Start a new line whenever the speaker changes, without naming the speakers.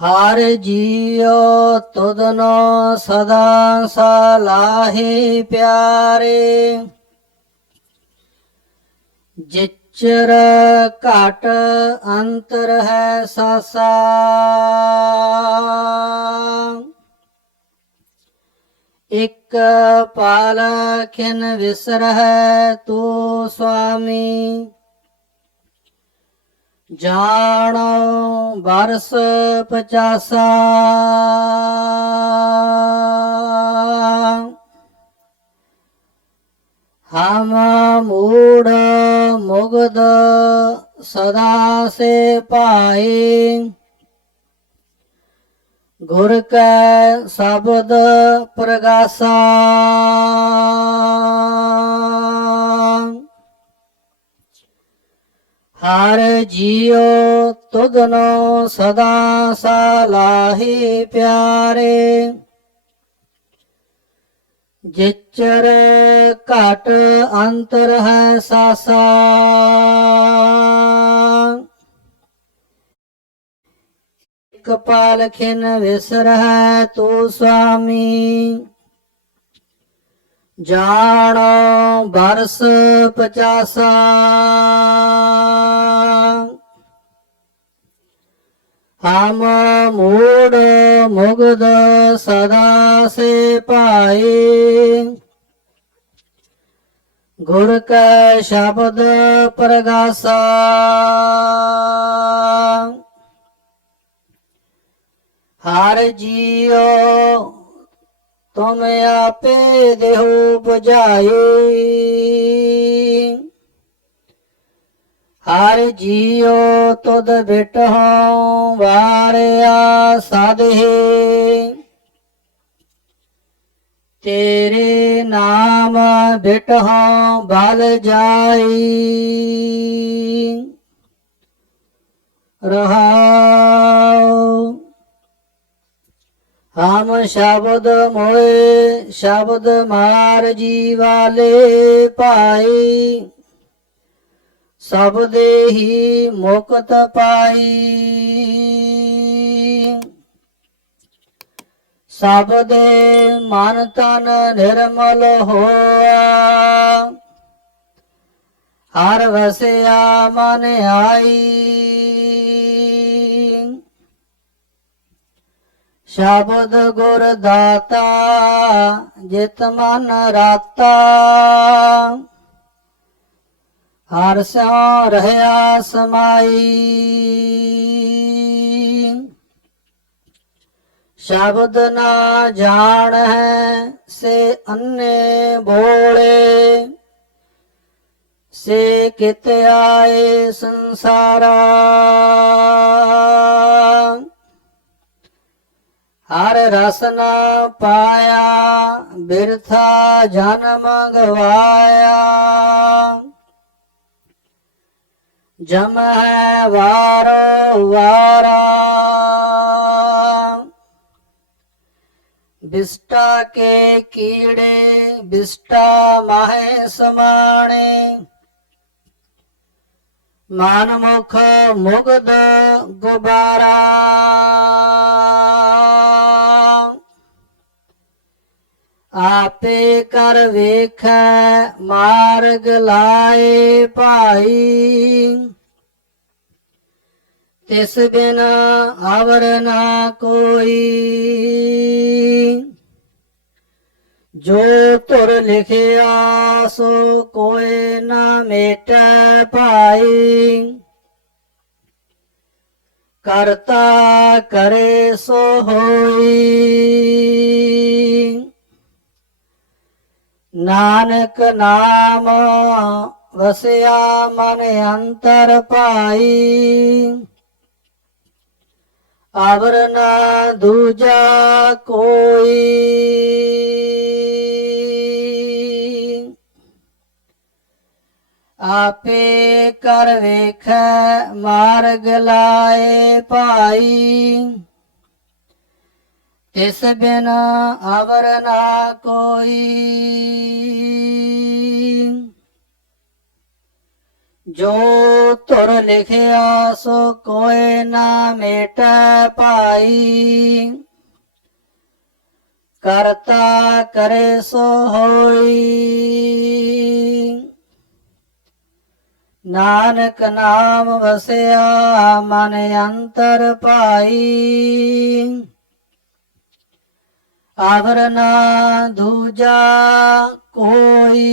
ਹਰ ਜੀਉ ਤੁਧਨੋ ਸਦਾ ਸਲਾਹੇ ਪਿਆਰੇ। ਜਿਚਰ ਘਟ ਅੰਤਰ ਹੈ ਸਾਸਾ। ਇਕ ਪਾਲ ਖਿਨ ਵਿਸਰਹਿ ਤੂ ਸੁਆਮੀ ਜਾਣੋ ਬਰਸ ਪਚਾਸਾ। ਹਮ ਮੂੜ ਮੁਗਦ ਸਦਾ ਸੇ ਪਾਏ ਗੁਰ ਕੈ ਸ਼ਬਦ ਪ੍ਰਗਾਸਾ। ਹਰ ਜੀਉ ਤੁਧਨੋ ਸਦਾ ਸਲਾਹੀ ਪਿਆਰੇ। ਜਿਚਰ ਘਟ ਅੰਤਰ ਹੈ ਸਾਸਾ। ਕਪਾਲ ਖਿਨ ਵਿਸਰਹਿ ਤੂ ਸੁਆਮੀ ਜਾਣੋ ਬਰਸ ਪਚਾਸਾ। ਹਮ ਮੂੜ ਮੁਗਦ ਸਦਾ ਸੇ ਪਾਏ ਗੁਰ ਕੈ ਸ਼ਬਦ ਪ੍ਰਗਾਸਾ। ਹਰ ਜੀਉ ਤੁਮ ਆਪੇ ਦੇਹੁ 부ਝਾਈ ਹਰ ਜੀਉ ਤੁਧ ਬਿਟਹੁ ਵਾਰਿਆ ਸਾਧੇ ਤੇਰੇ ਨਾਮ ਬਿਟਹੁ ਬਲ ਜਾਈ। ਰਹਾਉ। ਹਮ ਸ਼ਬਦ ਮੋਏ ਸ਼ਬਦ ਮਾਰ ਜੀ ਵਾਲੇ ਭਾਈ। ਸਭ ਦੇ ਹੀ ਮੁਕਤ ਪਾਈ। ਸਭ ਦੇ ਮਨ ਤਨ ਨਿਰਮਲ ਹੋਆ। ਹਰ ਵਸਿਆ ਮਨ ਆਈ। ਸ਼ਬਦ ਗੁਰ ਦਾਤਾ ਜਿਤ ਮਨ ਰਾਤਾ। ਹਰ ਸਿਉ ਰਹਿਆ ਸਮਾਈ। ਸ਼ਬਦ ਨਾ ਜਾਣ ਹੈ ਸੇ ਅੰਨੇ ਬੋਲੇ। ਸੇ ਕਿਤ ਆਏ ਸੰਸਾਰਾ। ਹਰ ਰਸ ਨਾ ਪਾਇਆ, ਬਿਰਥਾ ਜਨਮ ਗਵਾਇਆ ਜਮ ਹੈ ਵਾਰੋ ਵਾਰਾ। ਬਿਸਟਾ ਕੇ ਕੀੜੇ, ਬਿਸਟਾ ਮਾਹੇ ਸਮਾਣੇ। ਮਨ ਮੁਖ ਮੁਗਦ ਗੁਬਾਰਾ। ਆਪੇ ਕਰ ਵੇਖੈ ਮਾਰਗ ਲਾਏ ਭਾਈ। ਤਿਸ ਬਿਨਾ ਆਵਰ ਨਾ ਕੋਈ। ਜੋ ਤੁਰ ਲਿਖਿਆ ਸੋ ਕੋਏ ਨਾ ਮੇਟੈ ਭਾਈ। ਕਰਤਾ ਕਰੇ ਸੋ ਹੋਈ। ਨਾਨਕ ਨਾਮ ਵਸਿਆ ਮਨ ਅੰਤਰ ਪਾਈ ਅਵਰ ਨਾ ਦੂਜਾ ਕੋਈ। ਆਪੇ ਕਰ ਵੇਖੈ, ਮਾਰਗ ਲਾਏ ਭਾਈ। ਤਿਸ ਬਿਨ ਅਵਰ ਨਾ ਕੋਈ। ਜੋ ਤੁਰ ਲਿਖਿਆ ਸੋ ਕੋਏ ਨਾ ਮੇਟੈ ਭਾਈ। ਕਰਤਾ ਕਰੇ ਸੋ ਹੋਈ। ਨਾਨਕ ਨਾਮ ਵਸਿਆ ਮਨ ਅੰਤਰ ਪਾਈ ਆਵਰ ਨਾ ਦੂਜਾ ਕੋਈ।